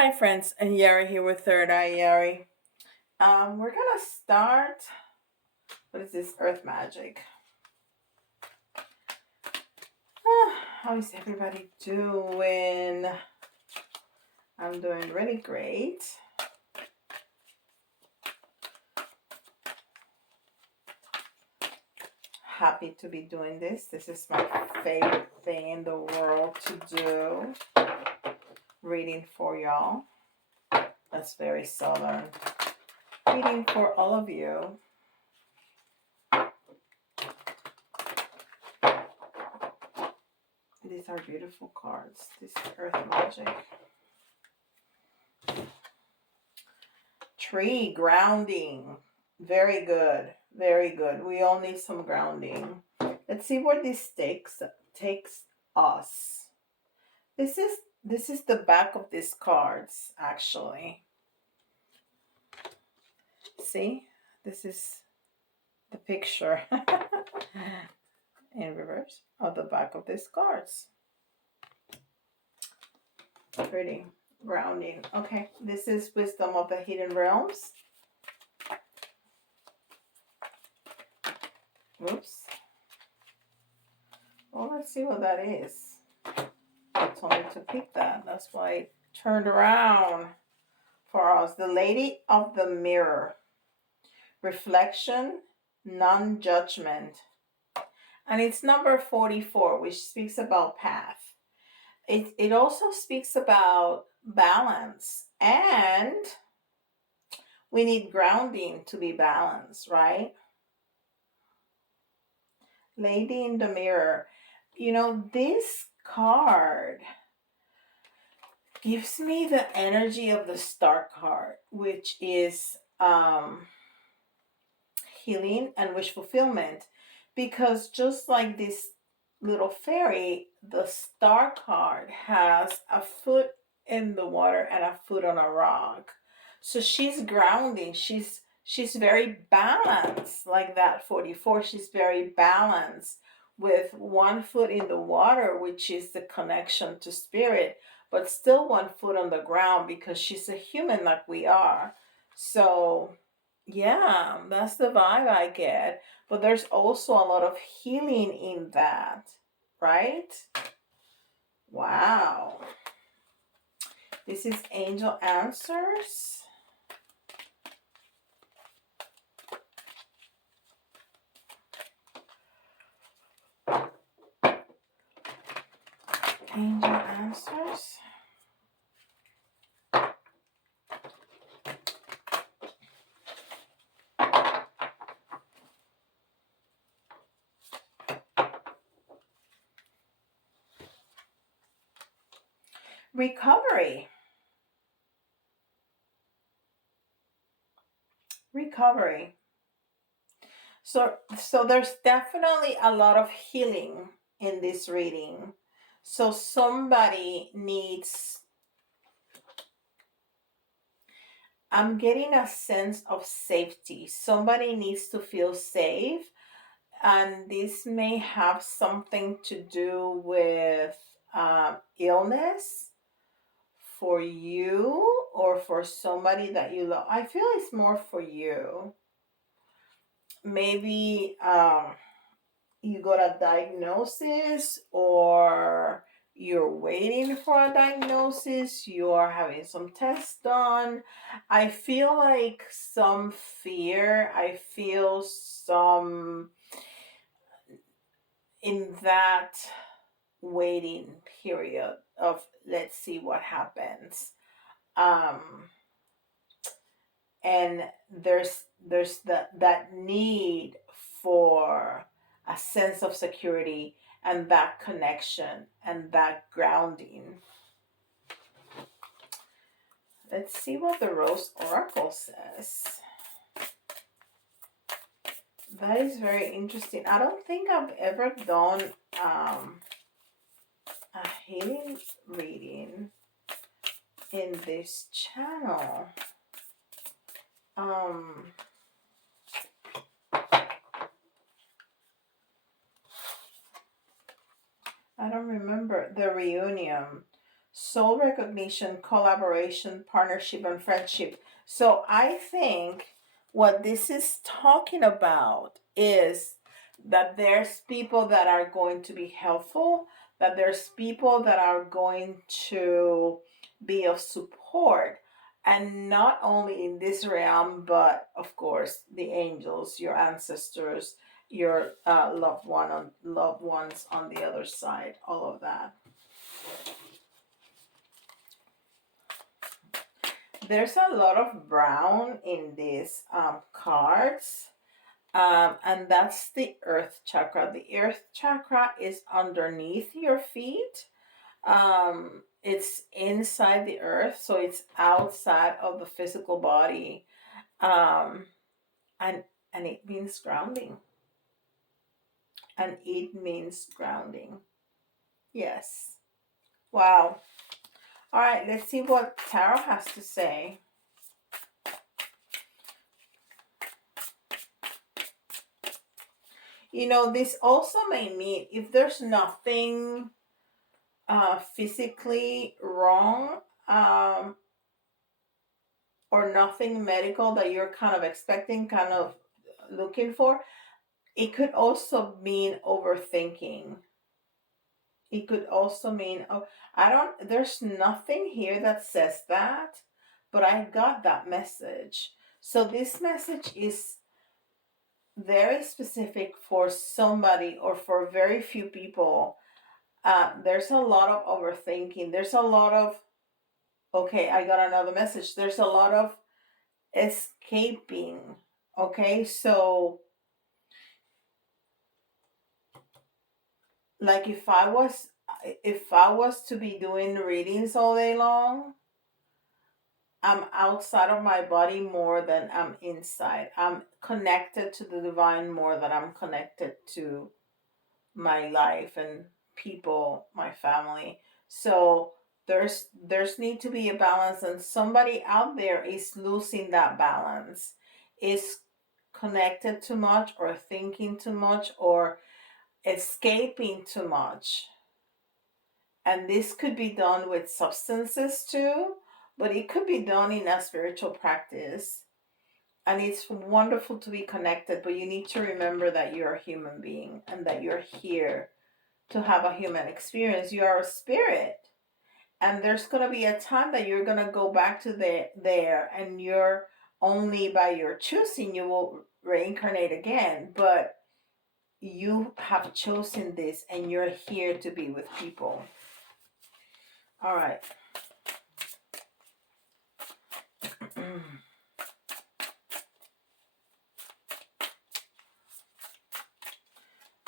Hi friends, and Yari here with Third Eye Yari. We're gonna start. What is this? Earth Magic. How is everybody doing? I'm doing really great. Happy to be doing this. This is my favorite thing in the world to do. Reading for y'all. That's very southern. Reading for all of you. These are beautiful cards. This is Earth Magic. Tree grounding. Very good. Very good. We all need some grounding. Let's see where this takes us. This is the back of these cards, actually. See? This is the picture in reverse of the back of these cards. Pretty. Grounding. Okay, this is Wisdom of the Hidden Realms. Oops. Well, let's see what that is. I told me to pick that. That's why it turned around for us. The Lady of the Mirror. Reflection, non-judgment. And it's number 44, which speaks about path. It also speaks about balance. And we need grounding to be balanced, right? Lady in the Mirror. You know, this card gives me the energy of the Star card, which is healing and wish fulfillment. Because just like this little fairy, the Star card has a foot in the water and a foot on a rock. So she's grounding. She's very balanced, like that 44. She's very balanced with one foot in the water, which is the connection to spirit, but still one foot on the ground because she's a human like we are. So yeah, that's the vibe I get. But there's also a lot of healing in that, right? Wow. This is Angel Answers. Angel Answers. Recovery. Recovery. So there's definitely a lot of healing in this reading. So somebody needs, I'm getting a sense of safety. Somebody needs to feel safe, and this may have something to do with illness for you or for somebody that you love. I feel it's more for you. Maybe you got a diagnosis, or you're waiting for a diagnosis, you are having some tests done. I feel like some fear. I feel some in that waiting period of let's see what happens. And there's that need for a sense of security and that connection and that grounding. Let's see what the Rose Oracle says. That is very interesting. I don't think I've ever done a healing reading in this channel. I don't remember the reunion. soul recognition, collaboration, partnership, and friendship. So I think what this is talking about is that there's people that are going to be helpful, that there's people that are going to be of support, and not only in this realm, but of course the angels, your ancestors, your loved ones on the other side, all of that. There's a lot of brown in these cards, and that's the earth chakra. The earth chakra is underneath your feet. It's inside the earth, so it's outside of the physical body, um, and it means grounding. And it means grounding. Yes. Wow. All right, let's see what Tarot has to say. This also may mean if there's nothing physically wrong, or nothing medical that you're kind of expecting, kind of looking for, it could also mean overthinking. It could also mean, oh, there's nothing here that says that, but I got that message. So this message is very specific for somebody or for very few people. There's a lot of overthinking. There's a lot of, okay, I got another message. There's a lot of escaping. Okay, so like if I was to be doing readings all day long, I'm outside of my body more than I'm inside. I'm connected to the divine more than I'm connected to my life and people, my family. So there's need to be a balance, and somebody out there is losing that balance, is connected too much or thinking too much or escaping too much. And this could be done with substances too, but it could be done in a spiritual practice. And it's wonderful to be connected, but you need to remember that you're a human being and that you're here to have a human experience. You are a spirit. And there's going to be a time that you're going to go back to there, and you're only by your choosing, you will reincarnate again. But you have chosen this, and you're here to be with people. All right.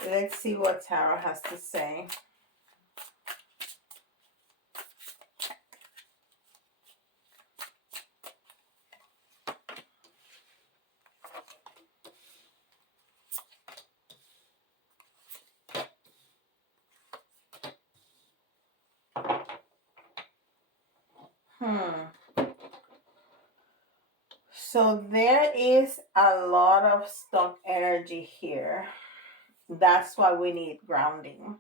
Let's see what Tarot has to say. So there is a lot of stuck energy here. That's why we need grounding.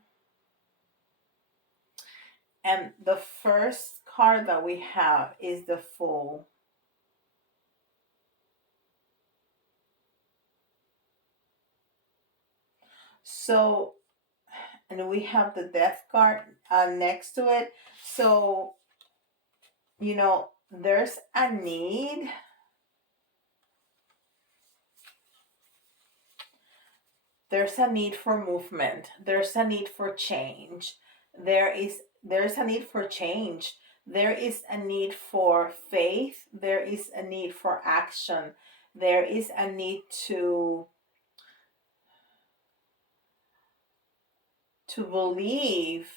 And the first card that we have is the Fool. So, and we have the Death card next to it. So, there's a need. There's a need for movement. There's a need for change. There's a need for change. There is a need for faith. There is a need for action. There is a need to believe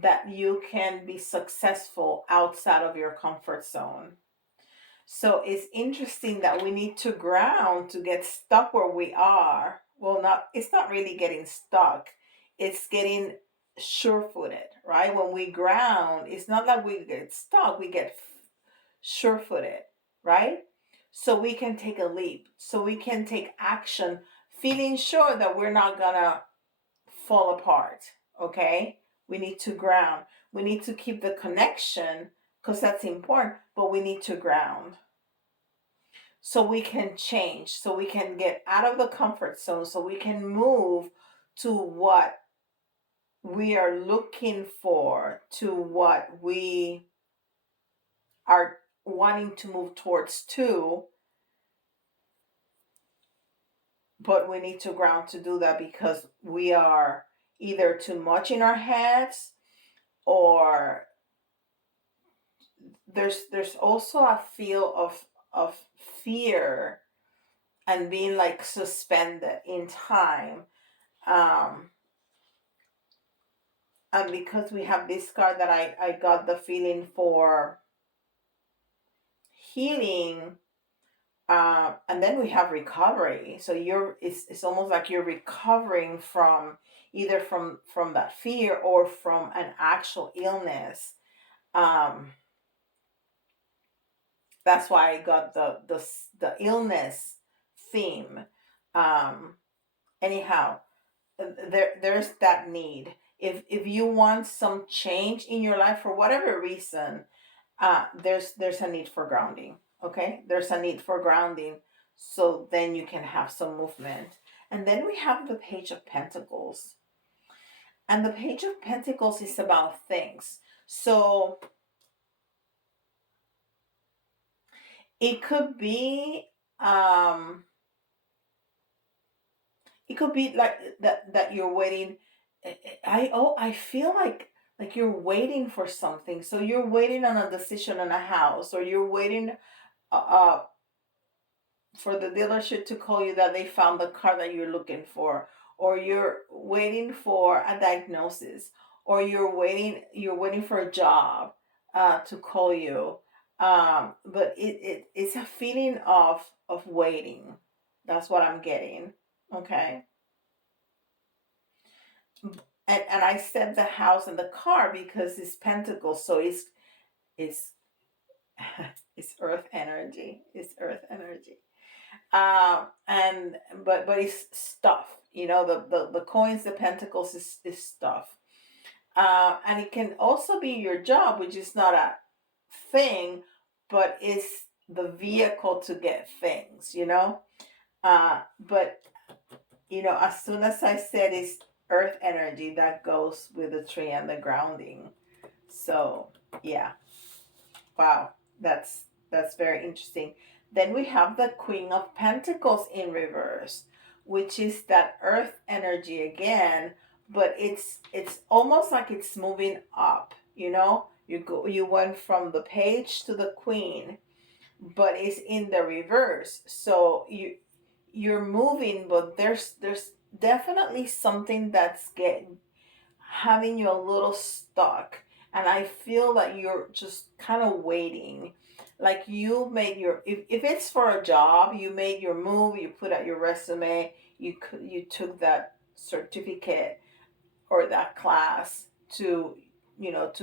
that you can be successful outside of your comfort zone. So it's interesting that we need to ground to get stuck where we are. Well, it's not really getting stuck. It's getting sure-footed, right? When we ground, it's not that we get stuck, we get sure-footed, right? So we can take a leap, so we can take action, feeling sure that we're not gonna fall apart, okay? We need to ground. We need to keep the connection because that's important, but we need to ground so we can change, so we can get out of the comfort zone, so we can move to what we are looking for, to what we are wanting to move towards too. But we need to ground to do that because we are either too much in our heads, or there's also a feel of fear and being like suspended in time. um and because we have this card that I got the feeling for healing. And then we have recovery. So it's almost like you're recovering from either from that fear or from an actual illness. um that's why I got the illness theme. um Anyhow, there's that need. If you want some change in your life for whatever reason, there's a need for grounding. Okay, there's a need for grounding, so then you can have some movement. And then we have the Page of Pentacles, and the Page of Pentacles is about things. So it could be um it could be like that you're waiting. I feel like you're waiting for something. So you're waiting on a decision on a house, or you're waiting uh for the dealership to call you that they found the car that you're looking for, or you're waiting for a diagnosis, or you're waiting for a job to call you. But it's a feeling of waiting. That's what I'm getting. Okay. And I said the house and the car because it's pentacles, so it's it's earth energy. It's earth energy. And but it's stuff. The coins, the pentacles is stuff. And it can also be your job, which is not a thing, but it's the vehicle to get things. But as soon as I said it's earth energy, that goes with the tree and the grounding. So yeah, wow, that's very interesting. Then we have the Queen of Pentacles in reverse, which is that earth energy again, but it's almost like it's moving up. You went from the page to the queen, but it's in the reverse. So you're moving, but there's definitely something that's getting having you a little stuck. And I feel that you're just kind of waiting. Like you made if it's for a job, you made your move, you put out your resume, you took that certificate or that class to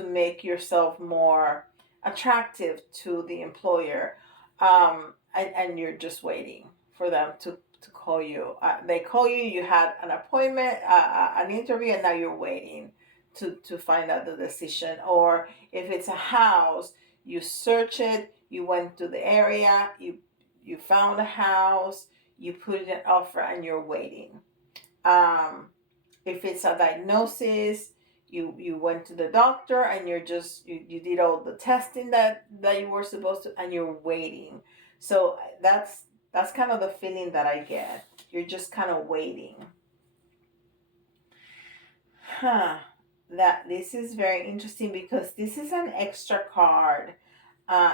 make yourself more attractive to the employer. And you're just waiting for them to call you. They call you, you had an appointment, an interview, and now you're waiting to find out the decision. Or if it's a house, you search it, you went to the area, you found a house, you put in an offer, and you're waiting. If it's a diagnosis, you went to the doctor, and you did all the testing that you were supposed to, and you're waiting. So that's kind of the feeling that I get. You're just kind of waiting. Huh. That this is very interesting because this is an extra card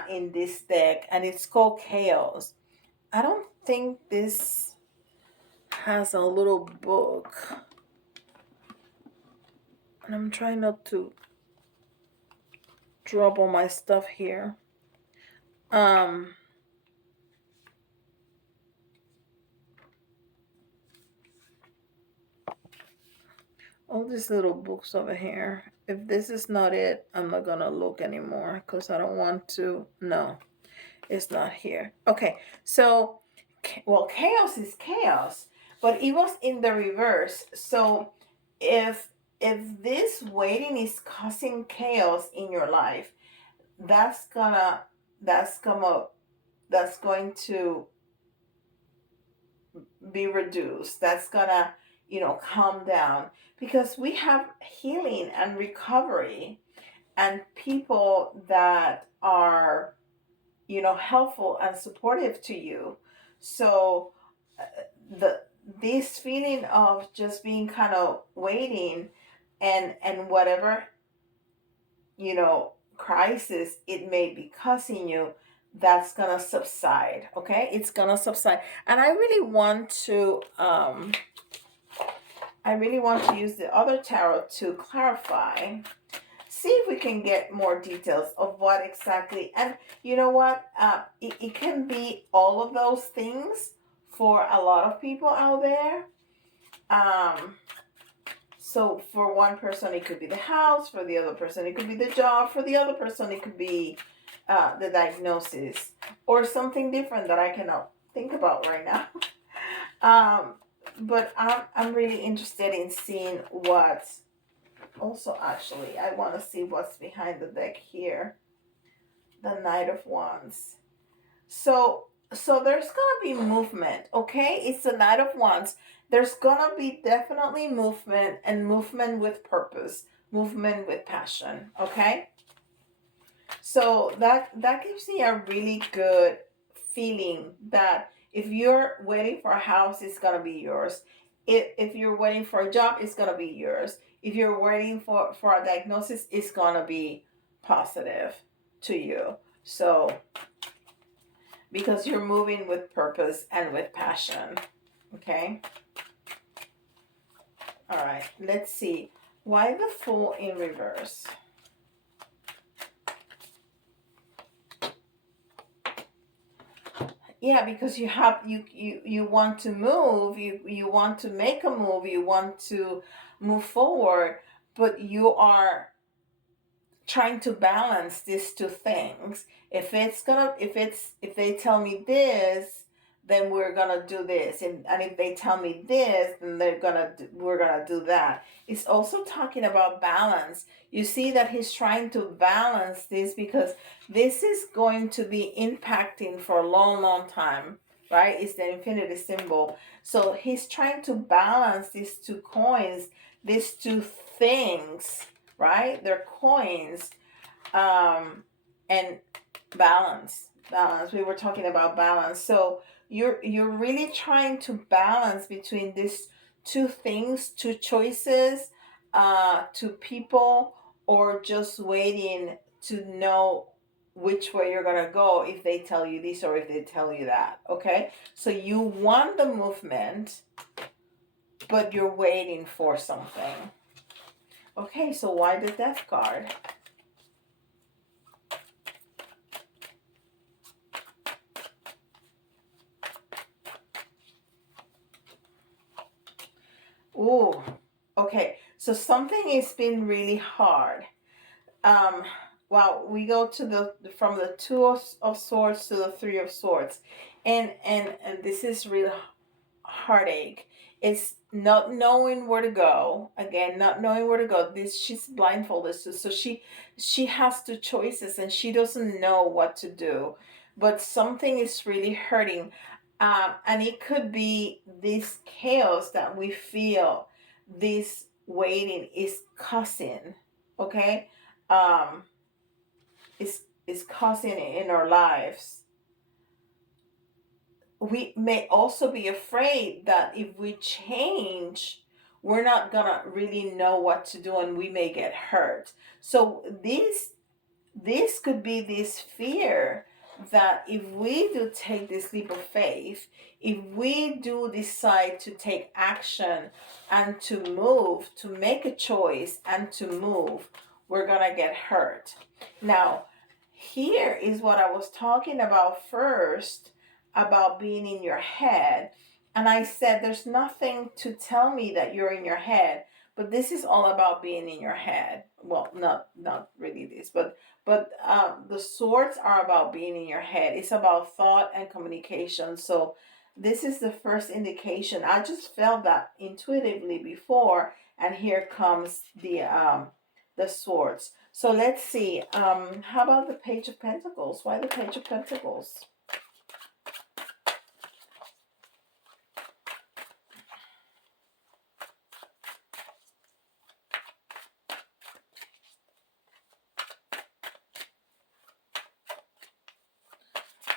in this deck, and it's called Chaos. I don't think this has a little book, and I'm trying not to drop all my stuff here. All these little books over here. If this is not it, I'm not gonna look anymore because I don't want to. No, it's not here. Okay, so well, chaos is chaos, but it was in the reverse. So if if this waiting is causing chaos in your life, that's gonna that's gonna that's going to be reduced. That's gonna, calm down, because we have healing and recovery and people that are, helpful and supportive to you. So uh, the this feeling of just being kind of waiting, and whatever, crisis it may be causing you, that's gonna subside. Okay, it's gonna subside. And I really want to use the other tarot to clarify, see if we can get more details of what exactly. And you know what, it can be all of those things for a lot of people out there. So for one person it could be the house, for the other person it could be the job, for the other person it could be the diagnosis, or something different that I cannot think about right now. um, but I'm really interested in seeing what. Also, actually, I want to see what's behind the deck here. The Knight of Wands. So there's gonna be movement. Okay, it's the Knight of Wands. There's gonna be definitely movement, and movement with purpose, movement with passion. Okay, so that gives me a really good feeling that if you're waiting for a house, it's gonna be yours. If you're waiting for a job, it's gonna be yours. If you're waiting for a diagnosis, it's gonna be positive to you. So because you're moving with purpose and with passion. Okay. All right. Let's see. Why the Fool in reverse? Yeah, because you want to move, you want to make a move, you want to move forward, but you are trying to balance these two things. If they tell me this, then we're gonna do this, and if they tell me this, then we're gonna do that. It's also talking about balance. You see that he's trying to balance this, because this is going to be impacting for a long, long time, right? It's the infinity symbol. So he's trying to balance these two coins, these two things, right? They're coins. And balance. We were talking about balance. So you're really trying to balance between these two things, two choices, two people, or just waiting to know which way you're gonna go, if they tell you this or if they tell you that. Okay, so you want the movement, but you're waiting for something. Okay, so why the Death card? Ooh, okay. So something has been really hard. Um, well, we go to the from the Two of Swords to the Three of Swords, and this is real heartache. It's not knowing where to go. Again, not knowing where to go. This, she's blindfolded, so she has two choices and she doesn't know what to do. But something is really hurting, and it could be this chaos that we feel. This waiting is causing. Okay, um, is causing it in our lives. We may also be afraid that if we change, we're not gonna really know what to do and we may get hurt. So this could be this fear that if we do take this leap of faith, if we do decide to take action and to move, to make a choice and to move, we're gonna get hurt. Now, here is what I was talking about first, about being in your head. And I said, there's nothing to tell me that you're in your head, but this is all about being in your head. Well, not really this, but the swords are about being in your head. It's about thought and communication. So this is the first indication. I just felt that intuitively before, and here comes the swords. So let's see. How about the Page of Pentacles? Why the Page of Pentacles?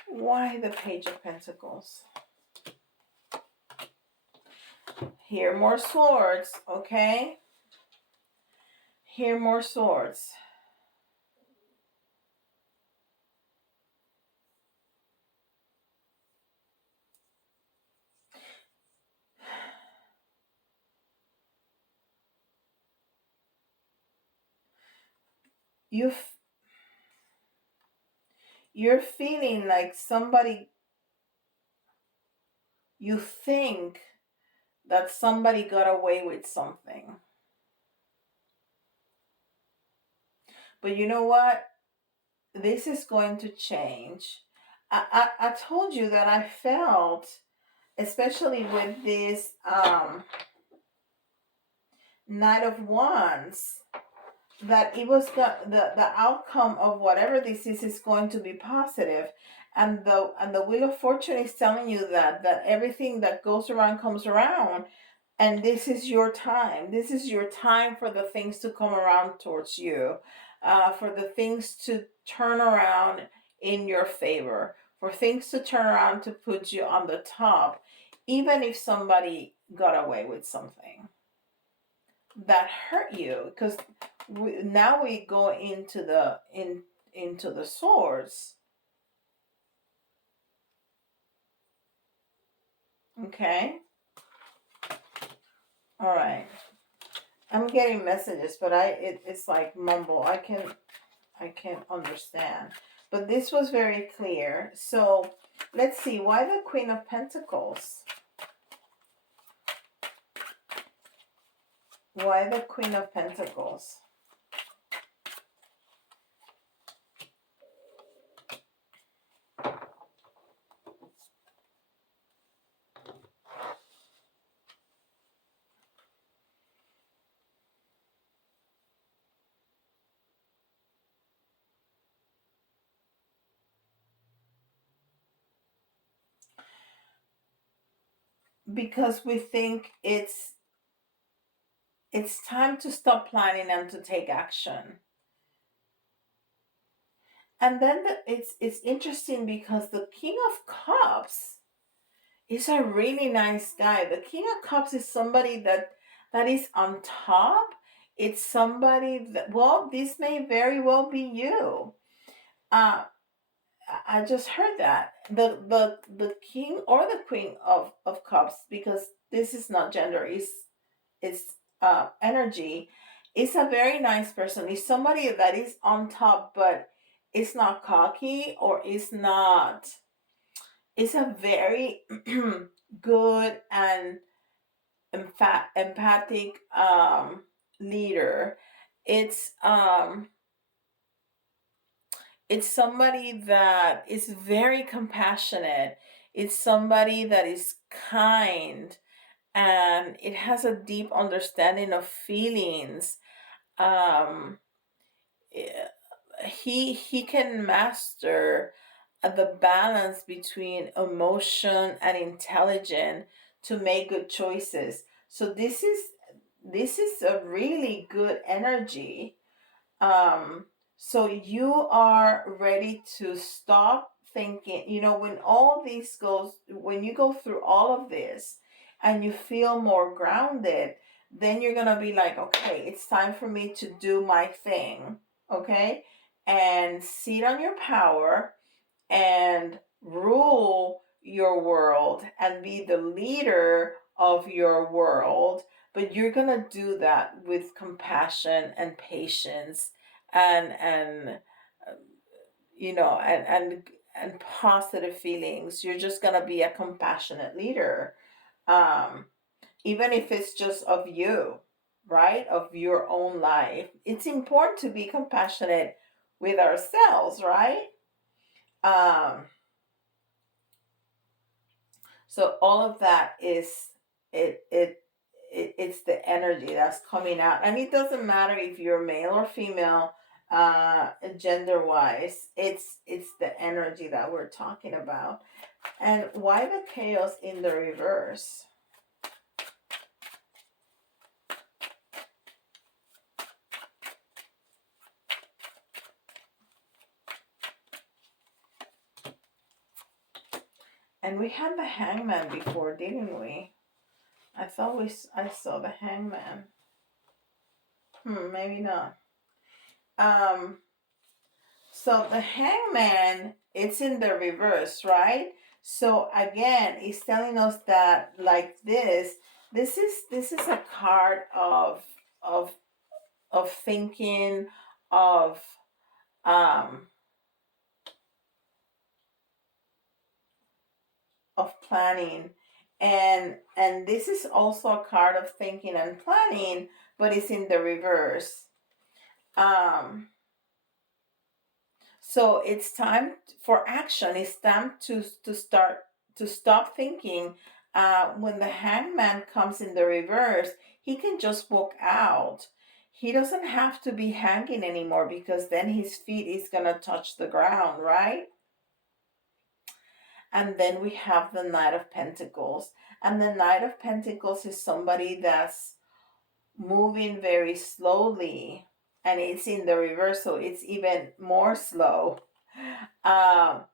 Why the Page of Pentacles? Here, more swords, okay? Here, more swords. You're feeling like somebody, you think that somebody got away with something. But you know what? This is going to change. I told you that I felt, especially with this Knight of Wands, that it was the outcome of whatever this is going to be positive. And the Wheel of Fortune is telling you that everything that goes around comes around. And this is your time. This is your time for the things to come around towards you, for the things to turn around in your favor, for things to turn around to put you on the top, even if somebody got away with something that hurt you. Because now we go into the swords. Okay. All right. I'm getting messages, but it's like mumble. I can't understand. But this was very clear. So let's see. Why the Queen of Pentacles? Why the Queen of Pentacles? Because we think it's time to stop planning and to take action. And then it's interesting because the King of Cups is a really nice guy. The King of Cups is somebody that is on top. It's somebody that, well, this may very well be you. I just heard that the king or the queen of cups, because this is not gender, is energy, is a very nice person. Is somebody that is on top, but it's not cocky or is not. It's a very good and empathic leader. It's it's somebody that is very compassionate. It's somebody that is kind, and it has a deep understanding of feelings. Um, eh, he can master the balance between emotion and intelligence to make good choices. So this is a really good energy. So you are ready to stop thinking, when all this goes, when you go through all of this and you feel more grounded, then you're going to be like, okay, it's time for me to do my thing. Okay. And sit on your power and rule your world and be the leader of your world. But you're going to do that with compassion and patience and and positive feelings. You're just going to be a compassionate leader, um even if it's just of you, right, of your own life. It's important to be compassionate with ourselves, right? um so all of that is, it it's the energy that's coming out, and it doesn't matter if you're male or female, gender wise. It's the energy that we're talking about. And why the chaos in the reverse? And we had the hangman before, didn't we? I thought I saw the hangman. Maybe not. So the hangman, it's in the reverse, right? So again, it's telling us that like this is a card of of thinking, of um of planning. And this is also a card of thinking and planning, but it's in the reverse. Um So it's time for action. It's time to stop thinking. When the hangman comes in the reverse, he can just walk out. He doesn't have to be hanging anymore because then his feet is gonna touch the ground, right? And then we have the Knight of Pentacles. And the Knight of Pentacles is somebody that's moving very slowly, and it's in the reverse, so it's even more slow. um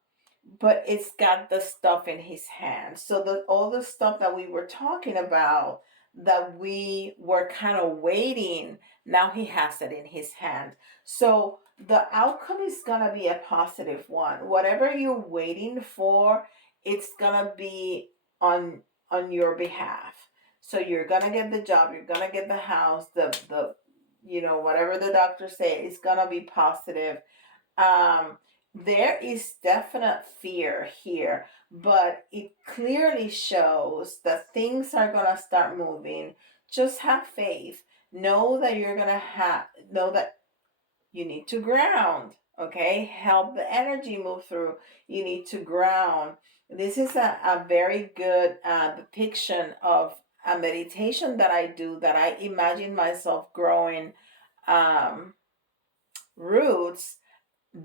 but it's got the stuff in his hand, so that all the stuff that we were talking about, that we were kind of waiting, now he has it in his hand. So the outcome is gonna be a positive one. Whatever you're waiting for, it's gonna be on your behalf. So you're gonna get the job, you're gonna get the house, the whatever the doctor say, it's gonna be positive. um there is definite fear here, but it clearly shows that things are gonna start moving. Just have faith. Know that you're gonna know that you need to ground. Okay, help the energy move through. You need to ground. This is a very good depiction of a meditation that I do, that I imagine myself growing um roots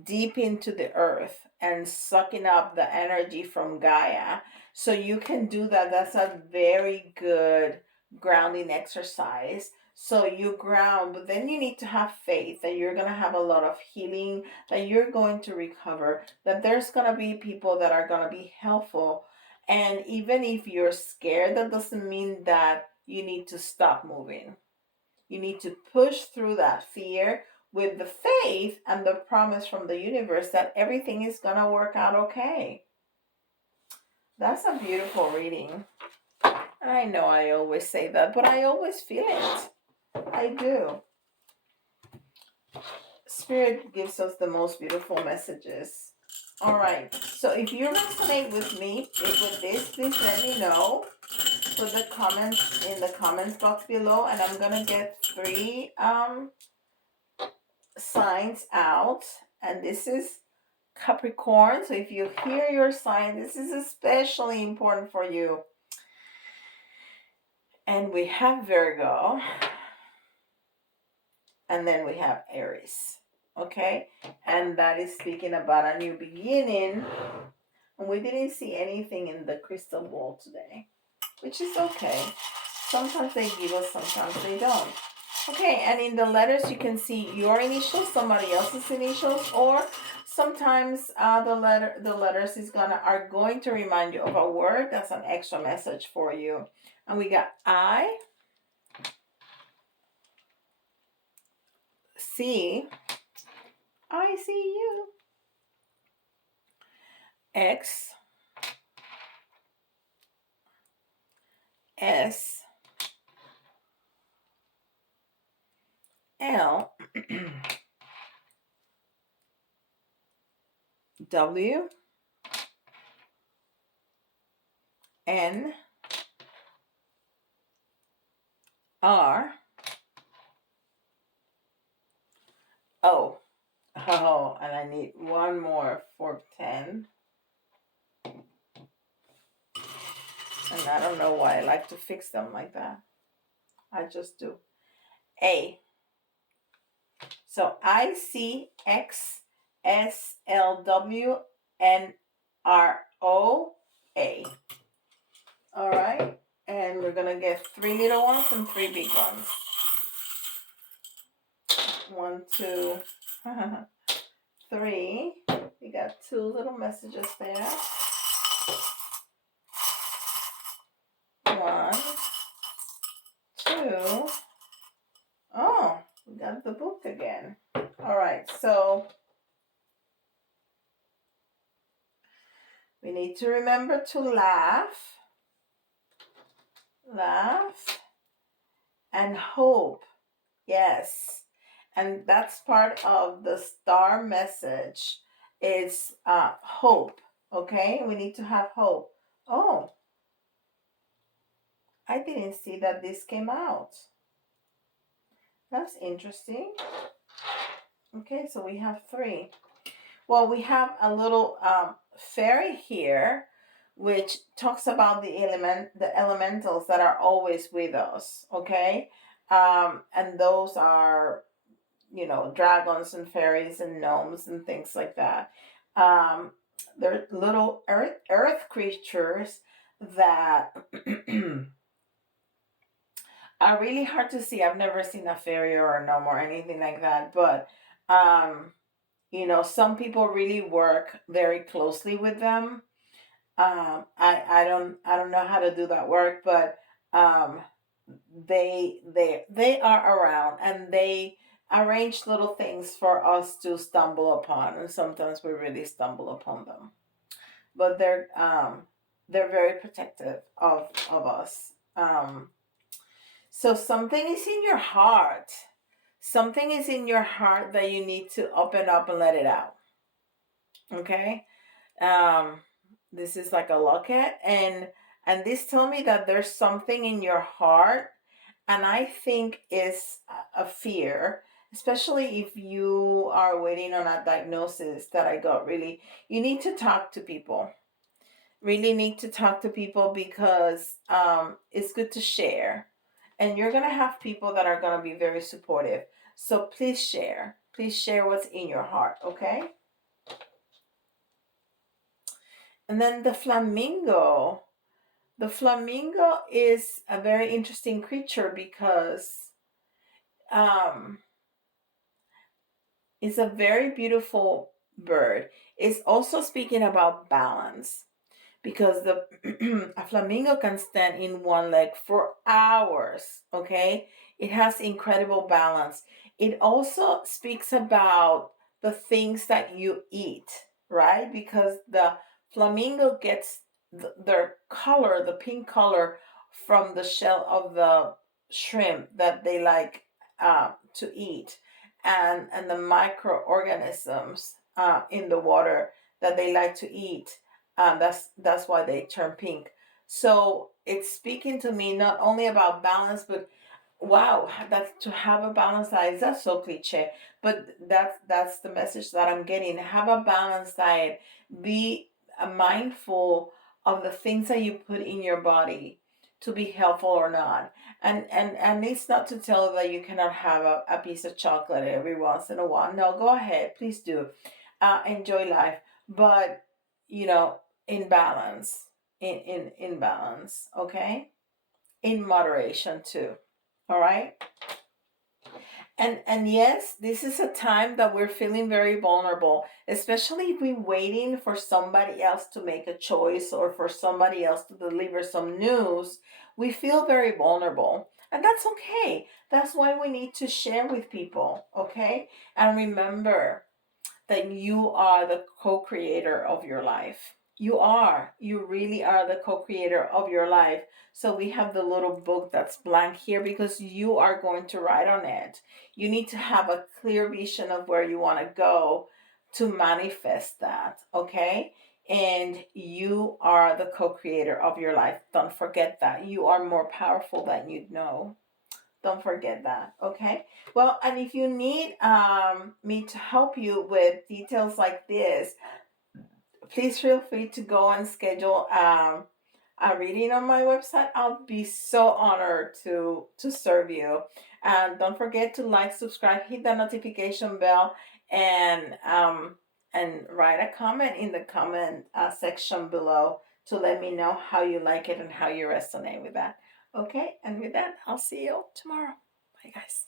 deep into the earth and sucking up the energy from Gaia. So you can do that. That's a very good grounding exercise. So you ground, but then you need to have faith that you're going to have a lot of healing, that you're going to recover, that there's going to be people that are going to be helpful. And even if you're scared, that doesn't mean that you need to stop moving. You need to push through that fear with the faith and the promise from the universe that everything is going to work out okay. That's a beautiful reading. I know I always say that, but I always feel it. I do. Spirit gives us the most beautiful messages. All right. So if you resonate with me with this, please let me know. Put the comments in the comments box below, and I'm gonna get 3 signs out. And this is Capricorn. So if you hear your sign, this is especially important for you. And we have Virgo. And then we have Aries. Okay? And that is speaking about a new beginning. And we didn't see anything in the crystal ball today, which is okay. Sometimes they give us, sometimes they don't. Okay, and in the letters you can see your initials, somebody else's initials, or sometimes the letters are going to remind you of a word. That's an extra message for you. And we got I, C, I see you, X, S, L, W, N, R, O. Oh, and I need one more for 10. And I don't know why I like to fix them like that. I just do. A. So ICXSLWNROA. All right. And we're going to get 3 little ones and 3 big ones. 1, 2, 3. We got 2 little messages there. 1, 2. Oh, we got the book again. All right, so we need to remember to laugh, and hope. Yes, and that's part of the star message is hope. Okay, we need to have hope. Oh, I didn't see that this came out. That's interesting. Okay, so we have 3. Well, we have a little fairy here, which talks about the elementals that are always with us. Okay, and those are, dragons and fairies and gnomes and things like that. They're little earth creatures that are really hard to see. I've never seen a fairy or a gnome or anything like that, but some people really work very closely with them. I don't know how to do that work, but they are around, and they arrange little things for us to stumble upon, and sometimes we really stumble upon them. But they're very protective of us. So something is in your heart. Something is in your heart that you need to open up and let it out. Okay? This is like a locket, and this tell me that there's something in your heart, and I think it's a fear, especially if you are waiting on a diagnosis that I got. Really, you need to talk to people. Really need to talk to people, because it's good to share, and you're gonna have people that are gonna be very supportive. So please share what's in your heart. Okay. And then the flamingo. The flamingo is a very interesting creature, because it's a very beautiful bird. It's also speaking about balance, because the a flamingo can stand in one leg for hours. Okay, it has incredible balance. It also speaks about the things that you eat, right? Because the flamingo gets their color, the pink color, from the shell of the shrimp that they like to eat, and the microorganisms in the water that they like to eat. That's why they turn pink. So it's speaking to me not only about balance, but wow, that to have a balanced diet. That's so cliche, but that's the message that I'm getting. Have a balanced diet. Be mindful of the things that you put in your body to be helpful or not. And it's not to tell you that you cannot have a piece of chocolate every once in a while. No, go ahead, please do. Enjoy life, but in balance, in balance. Okay, in moderation too. All right. And yes, this is a time that we're feeling very vulnerable, especially if we're waiting for somebody else to make a choice, or for somebody else to deliver some news. We feel very vulnerable, and that's okay. That's why we need to share with people. Okay. And remember that you are the co-creator of your life. You really are the co-creator of your life. So we have the little book that's blank here, because you are going to write on it. You need to have a clear vision of where you want to go to manifest that. Okay. And you are the co-creator of your life. Don't forget that. You are more powerful than you know. Don't forget that. Okay. Well, and if you need me to help you with details like this, please feel free to go and schedule a a reading on my website, I'll be so honored to serve you. And don't forget to like, subscribe, hit the notification bell, and write a comment in the comment section below to let me know how you like it and how you resonate with that. Okay, and with that, I'll see you tomorrow. Bye, guys.